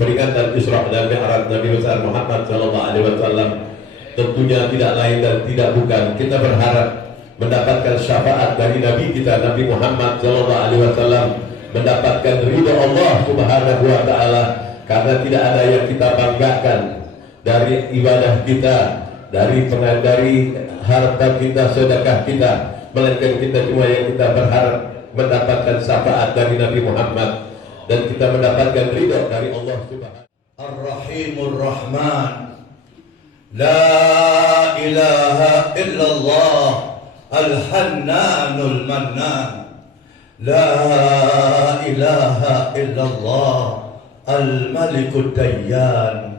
peringatan Isra dan Mi'raj Nabi besar Muhammad sallallahu alaihi wasallam. Tentunya tidak lain dan tidak bukan, kita berharap mendapatkan syafaat dari Nabi kita Nabi Muhammad sallallahu alaihi wasallam, mendapatkan ridha Allah Subhanahu wa taala, karena tidak ada yang kita banggakan dari ibadah kita, dari harta kita, sedekah kita, melainkan kita cuma yang kita berharap mendapatkan syafaat dari Nabi Muhammad dan kita mendapatkan ridha dari Allah Subhanahu. Ar-Rahimur Rahman, La ilaha illallah, Al-Hannanul Mannan, La ilaha illallah, Al-Malikud Dayyan,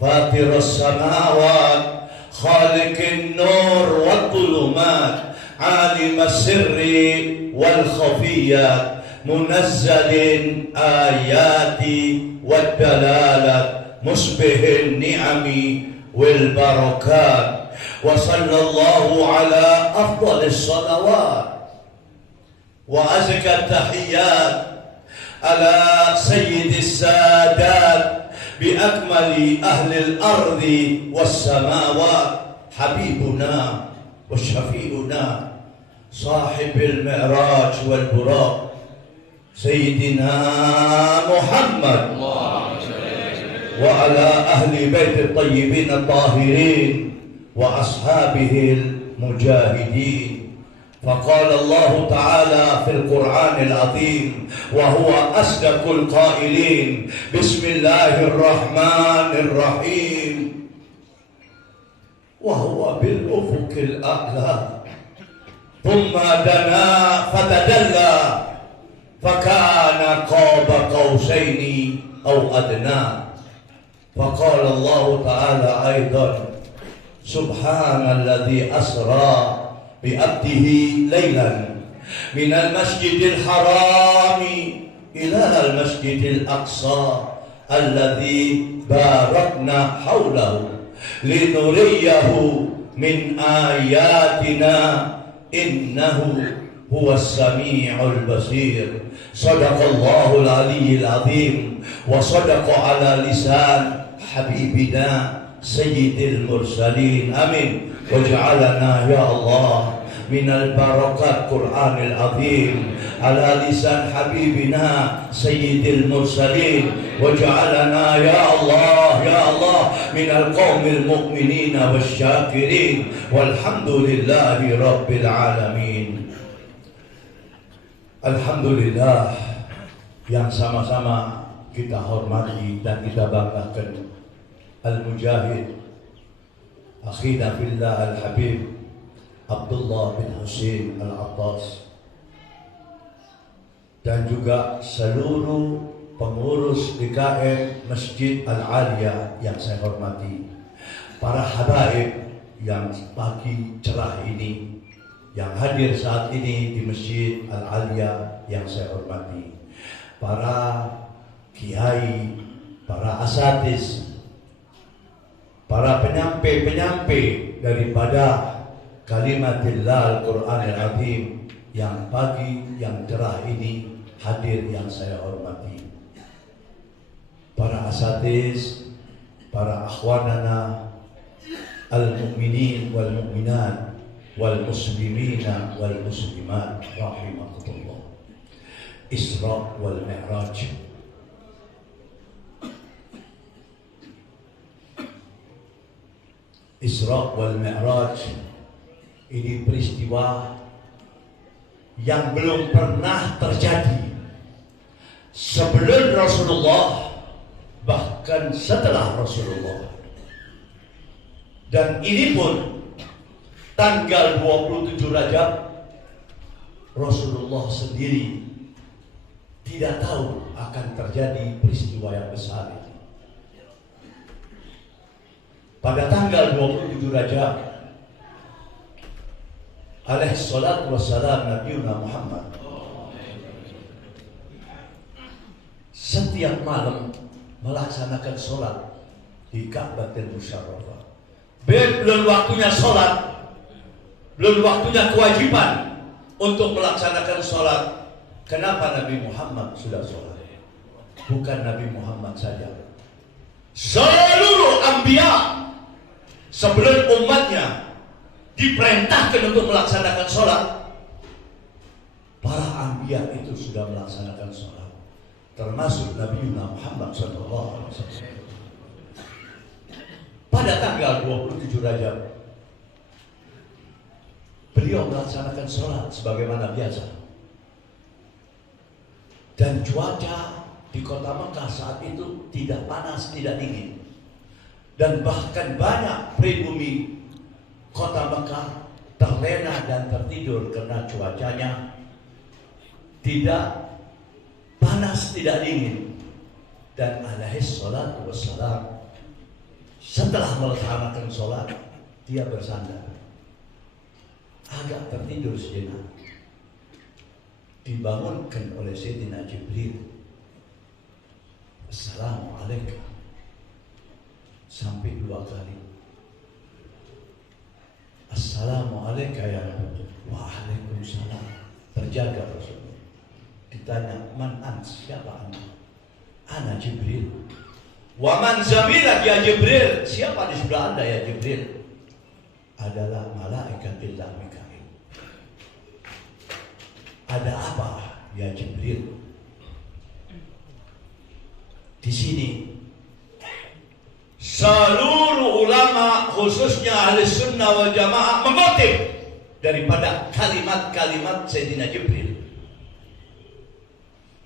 Fatirus Samawat, Khaliqin Nur wa Dhulumat, Alimas Sirri wal Khafiyat, Munazzalin Ayati wad Dalalat, Musbihin Ni'ami wal Barakat, wa sallallahu ala afdalis salawat wa azka tahiyyat ala sayyidis sadat bi akmali ahli al-ardi was samawat, habibuna wa syafi'una sahibil mi'raj wal buraq, Sayyidina Muhammad wa ala ahli bait at-tayyibin at-tahirin wa ashabihil mujahidin. Faqala Allah Ta'ala fil Qur'anil Azim wa huwa asdaqul qailin, Bismillahirrahmanirrahim, wa huwa bil ufuqil a'la, thumma dana fatadalla fakana qaba qausaini aw adna. Faqala Allah Ta'ala aidan, Subhanalladzi asra bi abdihi laylan minal masjidil harami ila al masjidil aqsa alladzi barakna hawlahu linuriyahu min ayatina innahu huwas sami'ul basir. Sadaqallahul aliyyil azim wa sadaqa ala lisan habibina sayyidil mursalin. Amin. Waj'alana ya Allah minal barakat Qur'anil azim ala lisan habibina sayyidil mursalin. Waj'alana ya Allah minal qaumil mu'minina wasyakirin. Walhamdulillahi rabbil alamin. Alhamdulillah, yang sama-sama kita hormati dan kita banggakan Al-Mujahid akhina fillah Al-Habib Abdullah bin Husain Al-Attas, dan juga seluruh pengurus DKM Masjid Al-Aliyah yang saya hormati, para habaib yang pagi cerah ini yang hadir saat ini di Masjid Al-Aliyah yang saya hormati, para kiai, para asatiz, para penyampai daripada kalimatillah Al-Quranil Azim yang pagi yang cerah ini hadir yang saya hormati, para asatiz, para akhwanana, al-mu'minin wal mu'minat wal muslimina wal muslimat rahimakumullah. Isra wal Mi'raj. Isra wal Mi'raj ini peristiwa yang belum pernah terjadi sebelum Rasulullah, bahkan setelah Rasulullah. Dan ini pun tanggal 27 Rajab, Rasulullah sendiri tidak tahu akan terjadi peristiwa yang besar ini. Pada tanggal 27 Rajab, alaihi salatu wassalam, Nabi Muhammad setiap malam melaksanakan sholat di Ka'batul Musyarrafah. Belum waktunya sholat, belum waktunya kewajiban untuk melaksanakan sholat. Kenapa Nabi Muhammad sudah sholat? Bukan Nabi Muhammad saja, seluruh anbiya sebelum umatnya diperintahkan untuk melaksanakan sholat, para anbiya itu sudah melaksanakan sholat, termasuk Nabi Muhammad SAW. Pada tanggal 27 Rajab, beliau melaksanakan sholat sebagaimana biasa. Dan cuaca di kota Mekah saat itu tidak panas, tidak dingin. Dan bahkan banyak pribumi kota Mekah terlena dan tertidur karena cuacanya tidak panas, tidak dingin. Dan alaihi salatu wassalam setelah melaksanakan sholat, dia bersandar, agak tertidur sejenak. Dibangunkan oleh Sayyidina Jibril, Assalamualaikum, sampai 2 kali. Assalamualaikum ya Nabi. Waalaikumsalam. Terjaga Rasulullah. Ditanya, man ant, siapa anda? Ana Jibril. Wa man zamilak ya Jibril, siapa di sebelah anda ya Jibril? Adalah malaikatillah Mikail. Ada apa ya Jibril? Di sini seluruh ulama khususnya ahli sunnah wal jamaah mengutip daripada kalimat-kalimat Sayyidina Jibril.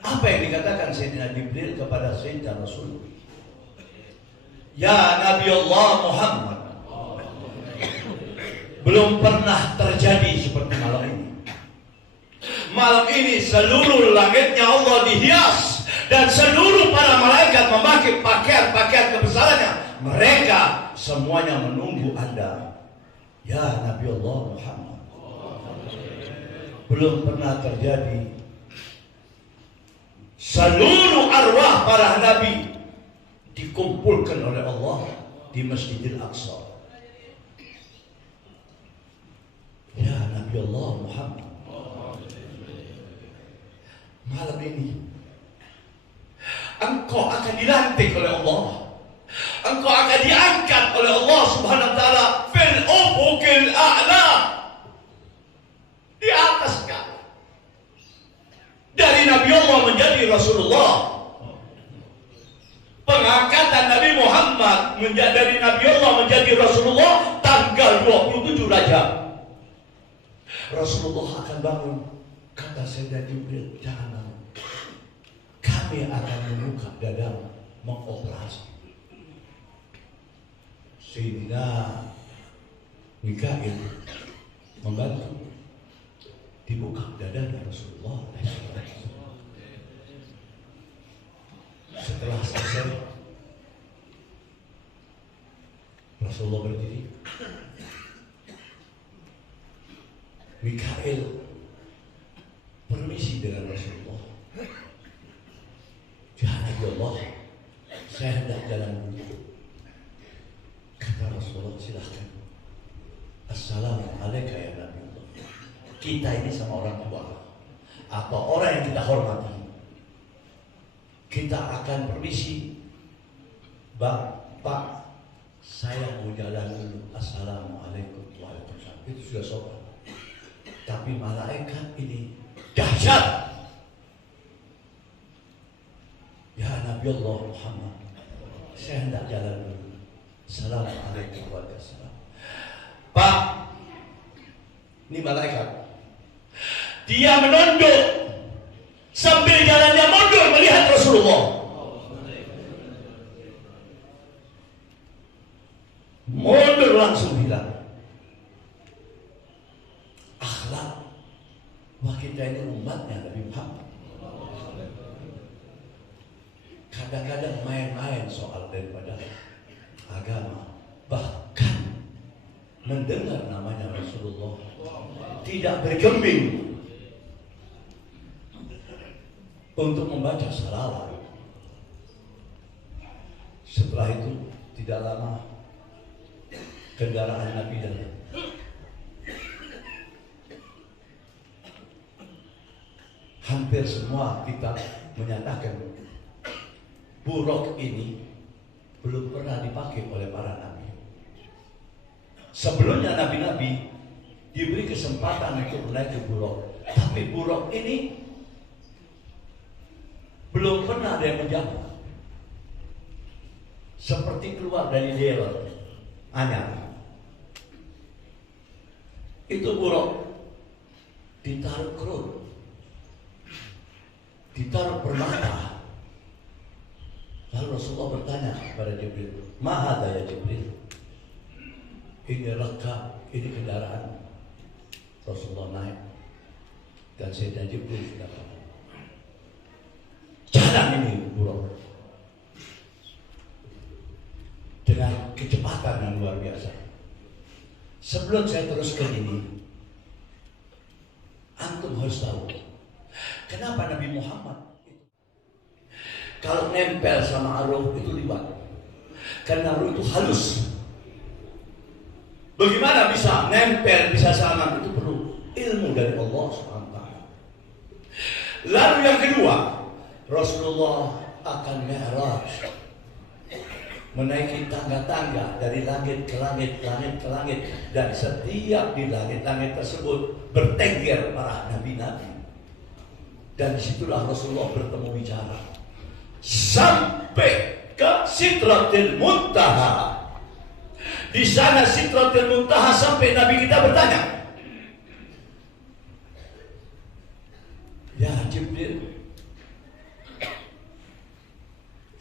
Apa yang dikatakan Sayyidina Jibril kepada Sayyidina Rasul? Ya Nabi Allah Muhammad, belum pernah terjadi seperti malam ini. Malam ini seluruh langitnya Allah dihias dan seluruh para malaikat memakai pakaian-pakaian kebesarannya. Mereka semuanya menunggu Anda, ya Nabi Allah Muhammad. Belum pernah terjadi. Seluruh arwah para nabi dikumpulkan oleh Allah di Masjidil Aqsa. Ya Nabi Allah Muhammad, malam ini engkau akan dilantik oleh Allah. Engkau akan diangkat oleh Allah Subhanahu wa taala fil ufuqil a'la, di atas kau. Dari Nabi Allah menjadi Rasulullah. Pengangkatan Nabi Muhammad dari Nabi Allah menjadi Rasulullah tanggal 27 Rajab. Rasulullah akan bangun. Kata Sayyidina Jibril, jangan bangun. Kami akan membuka dadamu, mengoperasi. Sayyidina Mikail membantu. Dibuka dadanya Rasulullah. Setelah selesai, Rasulullah berdiri. Mikail permisi dengan Rasulullah. Ya Nabi Allah, saya hendak jalan dulu. Kata Rasulullah, silahkan. Assalamualaikum ya Nabi Allah. Kita ini sama orang tua atau orang yang kita hormati, kita akan permisi, Pak, Saya mau jalan dulu. Assalamualaikum. Waalaikumsalam. Itu sudah sopan. Tapi malaikat ini dahsyat. Ya Nabi Allah Muhammad, saya hendak jalan dulu. Assalamualaikum warahmatullahi wabarakatuh. Pak, ini malaikat. Dia menunduk sambil jalannya mundur melihat Rasulullah. Mundur langsung hilang. Akhlak. Wah, kita ini umatnya Nabi Muhammad. Kadang-kadang main-main soal daripada agama, bahkan mendengar namanya Rasulullah tidak bergeming untuk membaca salawat. Setelah itu tidak lama kendaraan Nabi datang. Hampir semua kita menyatakan buruk ini belum pernah dipakai oleh para nabi. Sebelumnya nabi-nabi diberi kesempatan untuk naik ke buruk, tapi buruk ini belum pernah ada yang menjawab. Seperti keluar dari dealer anyar. Itu buruk ditaruh kerut, ditaruh permata. Lalu Rasulullah bertanya kepada Jibril, "Mahada ya Jibril?" Ini reka, ini kendaraan. Rasulullah naik dan Sayyidina Jibril sudah jalan ini buruk dengan kecepatan yang luar biasa. Sebelum saya teruskan ini, antum harus tahu kenapa Nabi Muhammad kalau nempel sama arwah itu liwat. Karena arwah itu halus. Bagaimana bisa nempel, bisa sama? Itu perlu ilmu dari Allah SWT. Lalu yang kedua, Rasulullah akan mi'raj, menaiki tangga-tangga dari langit ke langit, langit ke langit, dan setiap di langit-langit tersebut bertengger para nabi-nabi. Dan disitulah Rasulullah bertemu bicara sampai ke Sidratil Muntaha. Di sana Sidratil Muntaha sampai Nabi kita bertanya, "Ya Jibril,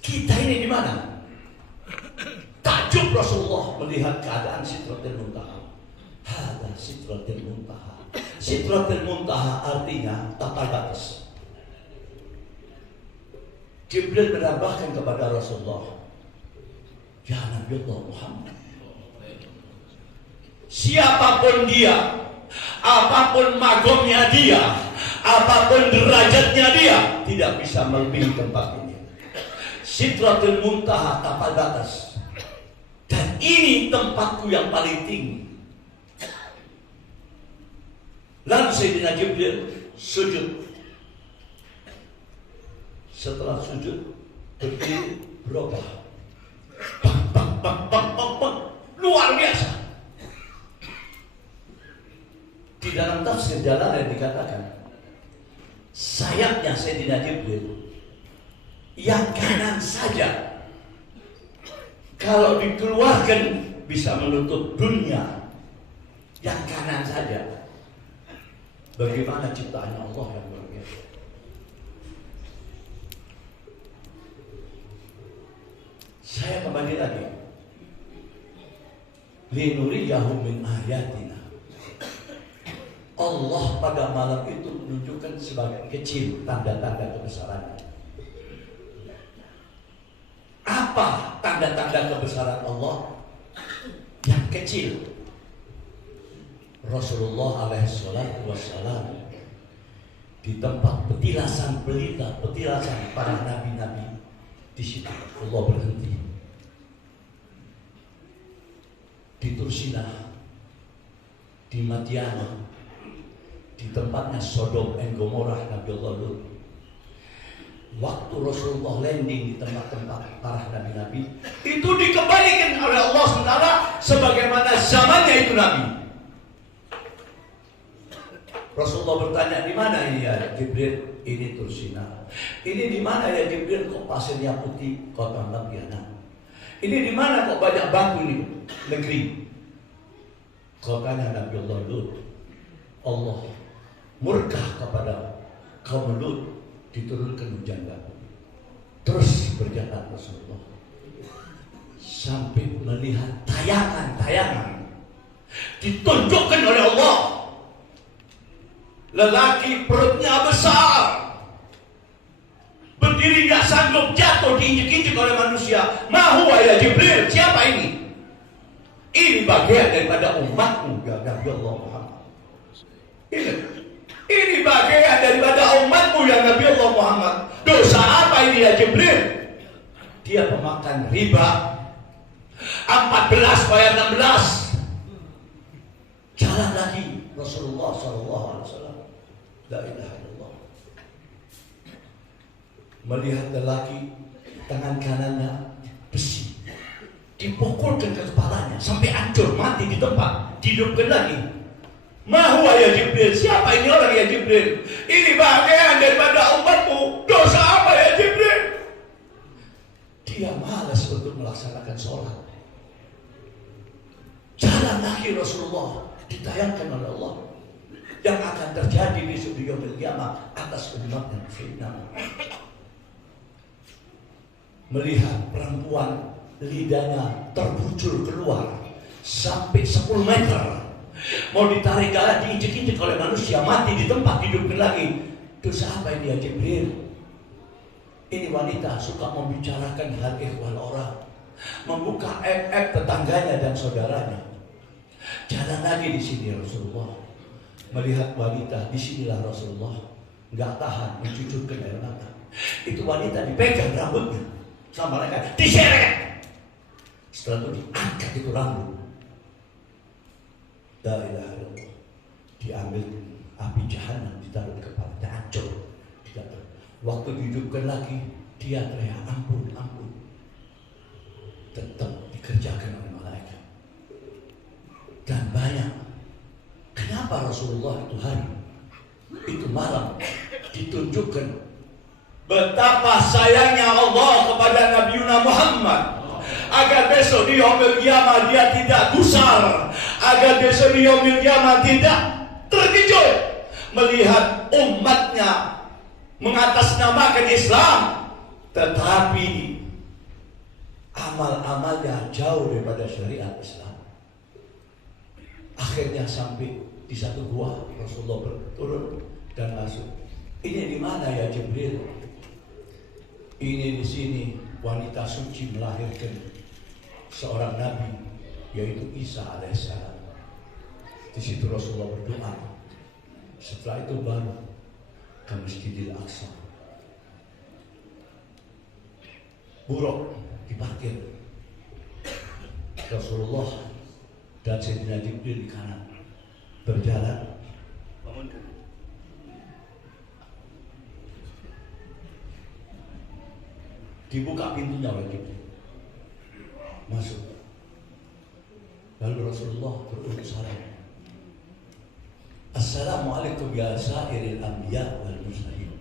kita ini di mana?" Takjub Rasulullah melihat keadaan Sidratil Muntaha. Hada Sidratil Muntaha. Sidratil Muntaha artinya tapal batas. Jibril menambahkan kepada Rasulullah, "Ya Nabi Allah Muhammad, siapapun dia, apapun makomnya dia, apapun derajatnya dia, tidak bisa melebihi tempat ini. Sidratul Muntaha tapal batas. Dan ini tempatku yang paling tinggi." Lalu Sayyidina Jibril sujud. Setelah sujud, berdiri berubah. Bang, bang, bang, bang, bang, bang. Luar biasa. Di dalam tafsir Jalalain dikatakan, sayapnya Sayyidina Jibril yang kanan saja kalau dikeluarkan bisa menutup dunia. Yang kanan saja. Bagaimana ciptaannya Allah yang luar biasa. Saya kembali lagi. Linuriyahu min ayatina. Allah pada malam itu menunjukkan sebagai kecil tanda-tanda kebesarannya. Apa tanda-tanda kebesaran Allah yang kecil? Rasulullah alaihissalam di tempat petilasan pelita, petilasan para nabi-nabi, di situ Allah berhenti. Di Tursinah, di Madiana, di tempatnya Sodom dan Gomorrah Nabi Allah Lut. Waktu Rasulullah landing di tempat-tempat para nabi-nabi, itu dikembalikan oleh Allah SWT sebagaimana zamannya itu Nabi. Rasulullah bertanya, di mana ini ya Jibril? Ini Tursina. Ini di mana ya Jibril? Kok pasirnya putih, kok tambah piana? Ini di mana kok banyak batu ini negeri? Kotanya Nabi Allah Lut. Allah murka kepada kaum Lut, diturunkan hujan batu. Terus berjalan Rasulullah sampai melihat tayangan-tayangan ditunjukkan oleh Allah. Lelaki perutnya besar, berdiri gak sanggup, jatuh diinjek-injek oleh manusia. Mahuwa ya Jibril, siapa ini? Ini bagian daripada umatmu ya Nabi Allah Muhammad. Ini bagian daripada umatmu ya Nabi Allah Muhammad. Dosa apa ini ya Jibril? Dia pemakan riba, 14 bayar 16. Jalan lagi Rasulullah SAW. La ilaha illallah. Melihat lelaki, tangan kanannya besi, dipukulkan ke kepalanya sampai hancur, mati di tempat, dihidupkan lagi. Mahuwa ya Jibril, siapa ini orang ya Jibril? Ini bagian daripada umatmu. Dosa apa ya Jibril? Dia malas untuk melaksanakan sholat. Jalan lagi Rasulullah, ditayangkan oleh Allah yang akan terjadi besok di yaumil qiyamah atas umatnya Sayyidina Muhammad. Melihat perempuan lidahnya terbujur keluar sampai 10 meter, mau ditarik jalan, diinjek-injek oleh manusia, mati di tempat, hidupkan lagi. Dosa apa ini ya Jibril? Ini wanita suka membicarakan hal ikhwan orang, membuka aib-aib tetangganya dan saudaranya. Jalan lagi di sini Rasulullah, melihat wanita, disinilah Rasulullah nggak tahan mencucurkan air mata. Itu wanita dipegang rambutnya sama mereka, diseret. Setelah itu diangkat itu rambut. La ilaha illallah. Diambil api jahanam, ditaruh di kepala, hancur. Waktu dihidupkan lagi, dia teriak ampun, ampun. Tetap dikerjakan oleh malaikat. Dan banyak. Kenapa Rasulullah itu hari, itu malam ditunjukkan betapa sayangnya Allah kepada Nabi Muhammad, agar besok di yaumil qiyamah dia tidak gusar, agar besok di yaumil qiyamah tidak terkejut melihat umatnya mengatasnamakan Islam, tetapi amal-amalnya jauh daripada syariat Islam. Akhirnya sampai di satu gua, Rasulullah turun dan masuk. Ini di mana ya Jibril? Ini di sini wanita suci melahirkan seorang nabi, yaitu Isa alaihissalam. Di situ Rasulullah berdoa. Setelah itu baru ke Masjidil Aqsa. Buruk diparkir. Rasulullah dan Sayyidina Jibril di kanan berjalan. Dibuka pintunya oleh Jibril, masuk. Lalu Rasulullah berurut salam. Assalamualaikum ya sairil anbiya wal mursalin.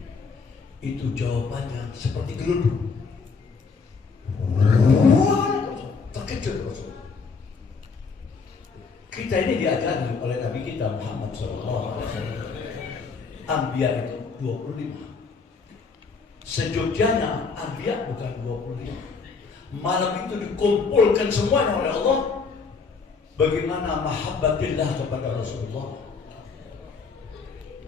Itu jawabannya seperti geluduk. Terkejut Rasul. Kita ini diajari oleh Nabi kita Muhammad SAW. Anbiya itu 25. Sejogjanya Anbiya bukan 25. Malam itu dikumpulkan semuanya oleh Allah. Bagaimana mahabbatillah kepada Rasulullah.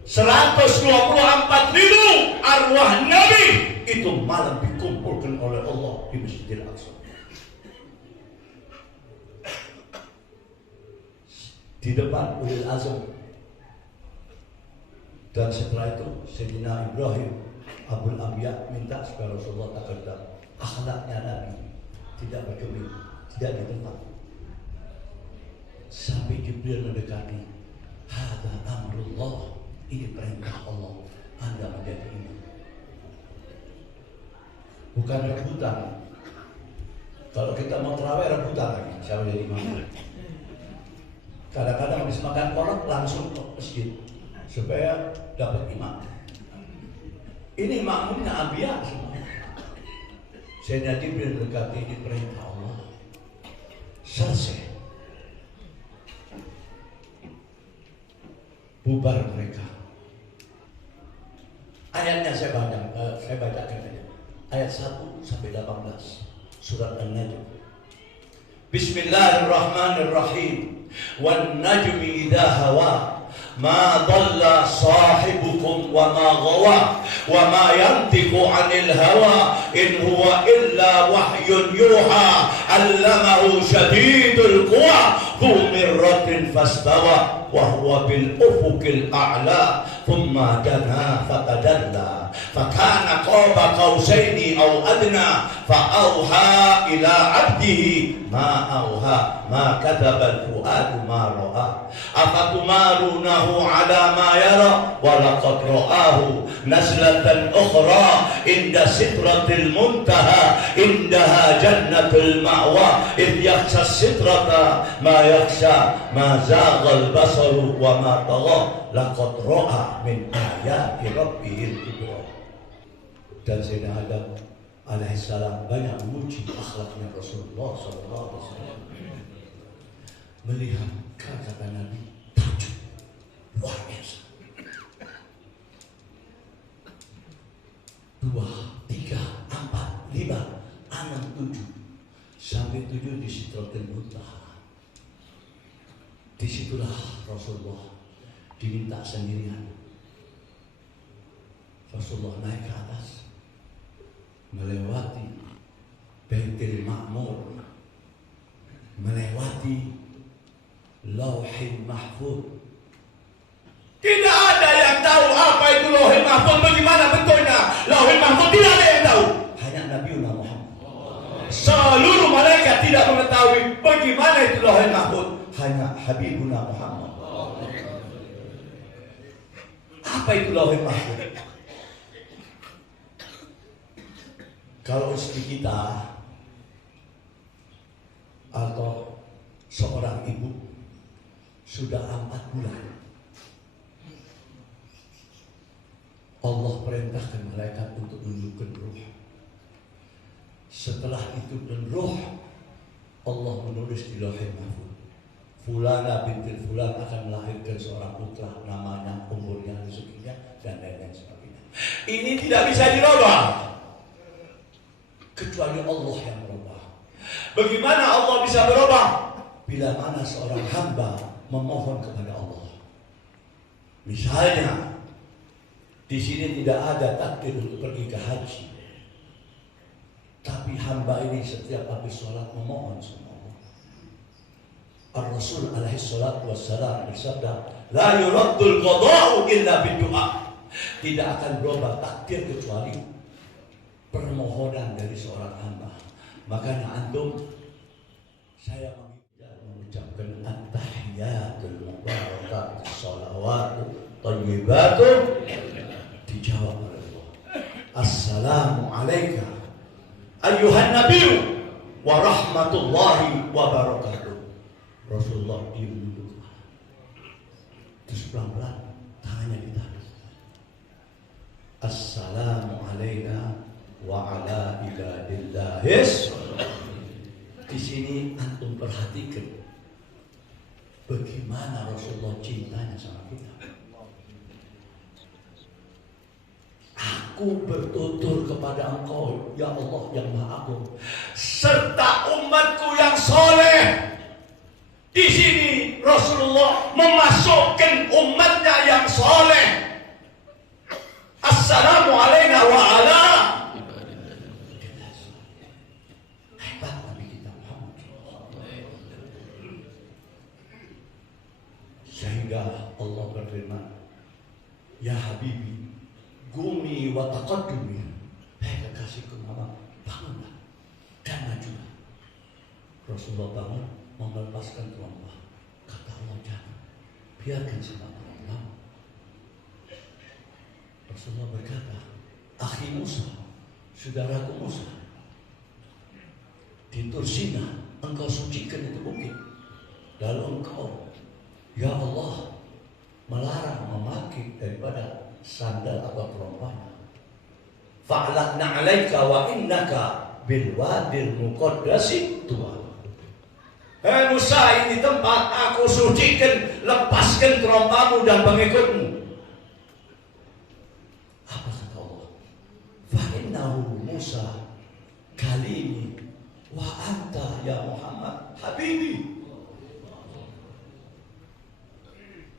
124.000 arwah Nabi itu malam dikumpulkan oleh Allah di Masjidil Aqsa. Di depan ulil azam. Dan setelah itu Sayyidina Ibrahim Abul Anbiya minta supaya Rasulullah takadam. Akhlaknya Nabi tidak berkebun, tidak di tempat. Sampai Jibril mendekati. Hada amrullah, ini perintah Allah, Anda menjadi imam. bukan rebutan. Kalau kita mau terawih rebutan lagi, siapa jadi imam. Kadang-kadang habis makan kolak langsung ke masjid supaya dapat imam. Ini makmumnya Abiyah semua. Sayyidina Jibril berkata ini perintah Allah. Selesai. Bubar mereka. Ayatnya saya bacakan aja. Ayat 1 sampai 18 surat An-Najm. Bismillahirrahmanirrahim. Wan najmi idza hawa ma dhalla sahibukum wa ma ghawa wa ma yantiqu 'anil hawa in huwa illa wahyun yuha 'allamahu shadidul quwa dhu mirratin fastawa wa huwa bil ufuqil a'la thumma dana fatadalla fakana qaba qausaini aw adna fa auha ila 'abdihi ma auha ma kadzaba al fuadu ma ra'a afatumarunahu 'ala ma yara wa laqad ra'ahu nazlatan ukhra inda sidratil muntaha indaha jannatul ma'wa idh yakhsha sidrata ma yakhsha ma zaghal basaru wa ma tagha laqad ra'a min ayati rabbihil kubra. Dan Sayyidina Adam alaihissalam banyak memuji akhlaknya Rasulullah SAW. Melihat kata Nabi takjub luar biasa. 2, 3, 4, 5, 6, 7 sampai 7 di Sidratul Muntaha. Disitulah Rasulullah diminta sendirian. Rasulullah naik ke atas, melewati Baitul Ma'mur, melewati Lauhul Mahfuz. Tidak ada yang tahu apa itu Lauhul Mahfuz, bagaimana bentuknya. Lauhul Mahfuz tidak ada yang tahu, hanya Nabi Muhammad. Seluruh malaikat tidak mengetahui bagaimana itu Lauhul Mahfuz, hanya Habibuna Muhammad. Apa itu Lauhul Mahfuz? Kalau istri kita atau seorang ibu sudah 4 bulan, Allah perintahkan malaikat untuk menundukkan ruh. Setelah itu dan ruh, Allah menulis di Lauhul Mahfuz, Fulana binti Fulan akan melahirkan seorang putra, namanya, umurnya, rezekinya, dan lain-lain sebagainya. Ini tidak bisa dirubah kecuali Allah yang berubah. Bagaimana Allah bisa berubah? Bila mana seorang hamba memohon kepada Allah. Misalnya, di sini tidak ada takdir untuk pergi ke haji, tapi hamba ini setiap habis sholat memohon sama Allah. Ar-Rasul alaihi salatu wassalam bersabda, la yuraddul qada'u illa bidu'a. Tidak akan berubah takdir kecuali permohonan dari seorang hamba. Makanya antum, saya mengucapkan at-tahiyatul mubarakatuh sholawatu thayyibatu, dijawab oleh Allah, assalamu alaika ayyuhan nabiyyu wa rahmatullahi wa barakatuh. Rasulullah diam duduk, terus pelan-pelan tangannya ditarik, assalamu alaina wa ala ibadillahis. Di sini antum perhatikan bagaimana Rasulullah cintanya sama kita. Aku bertutur kepada Engkau, ya Allah yang Maha Agung, serta umatku yang soleh. Di sini Rasulullah memasukkan umatnya yang soleh. Assalamu alaina wa ala. Hebat Nabi kita Muhammad. Sehingga Allah berfirman, ya Habibi, gumi wa taqaddumi. Hei kekasihku Muhammad, bangunlah dan majulah. Rasulullah bangun, melepaskan tumpah. Kata Allah, jangan, biarkan sama Allah. Rasulullah berkata, akhi Musa, saudaraku Musa, di Tursina engkau sucikan itu bukit, lalu engkau, ya Allah, melarang memakai daripada sandal atau terompahnya. Fa'laqna 'alaika wa innaka bil wadil muqaddasi tuwa. Hei Musa, ini tempat aku sucikan, lepaskan terompahmu dan pengikutmu. Apa kata Allah? Fa'innahu Musa kalimi wa anta ya Muhammad habibi.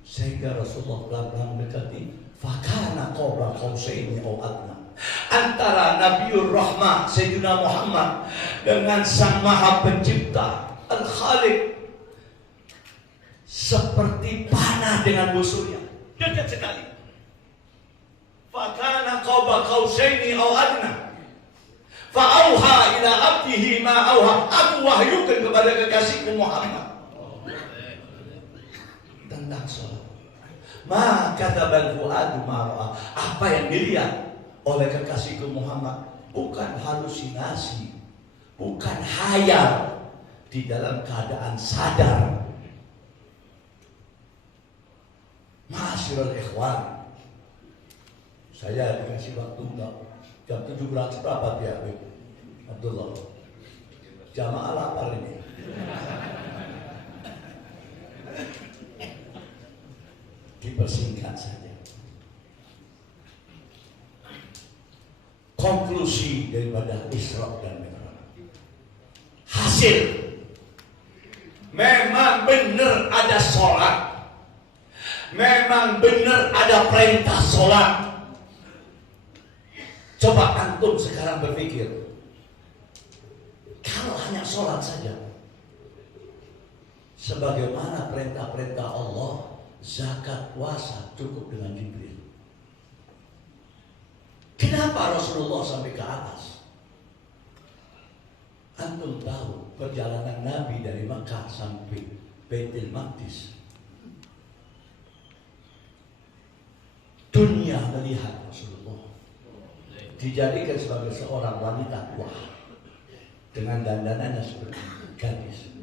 Sehingga Rasulullah pelan-pelan mendekati, fakana qaba qausaini aw adna, antara Nabiur Rahmah Sayyidina Muhammad dengan Sang Maha Pencipta Al-Khaliq seperti panah dengan musuhnya, dekat sekali. Fakana qaba qausaini aw adna fa'auha ila abdihi ma auha, aku wahyukan kepada kekasihku Muhammad tentang sholat. Ma katabal fuadu ma ra'a, apa yang dilihat oleh kekasihku Muhammad bukan halusinasi, bukan hayal, di dalam keadaan sadar. Ma'asyiral ikhwan, saya dikasih waktu enggak jam 7 berapa ya Abdullah? Jamaah lapar ini. Dipersingkat saja. Konklusi daripada Isra dan Mi'raj, hasil memang benar ada sholat, memang benar ada perintah sholat. Coba antum sekarang berpikir, kalau hanya sholat saja, sebagaimana perintah-perintah Allah, zakat, puasa cukup dengan Jibril. Kenapa Rasulullah sampai ke atas? Antum tahu perjalanan Nabi dari Makkah sampai Baitul Maqdis. Dunia melihat Rasulullah dijadikan sebagai seorang wanita tua dengan dandanannya seperti gadis.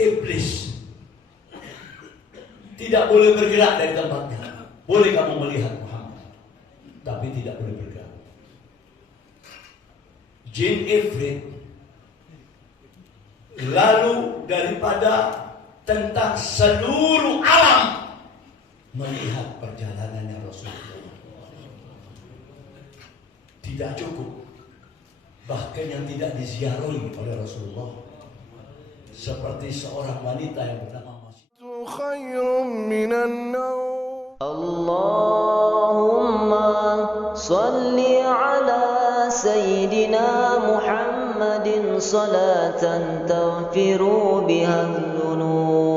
Iblis tidak boleh bergerak dari tempatnya. Boleh kamu melihat Muhammad, tapi tidak boleh bergerak. Jin Ifrit lalu daripada tentang seluruh alam melihat perjalanannya Rasulullah. Tidak cukup, bahkan yang tidak diziarahi oleh Rasulullah seperti seorang wanita yang bernama Allahumma salli ala Sayyidina Muhammadin salatan taghfiru biha dhunub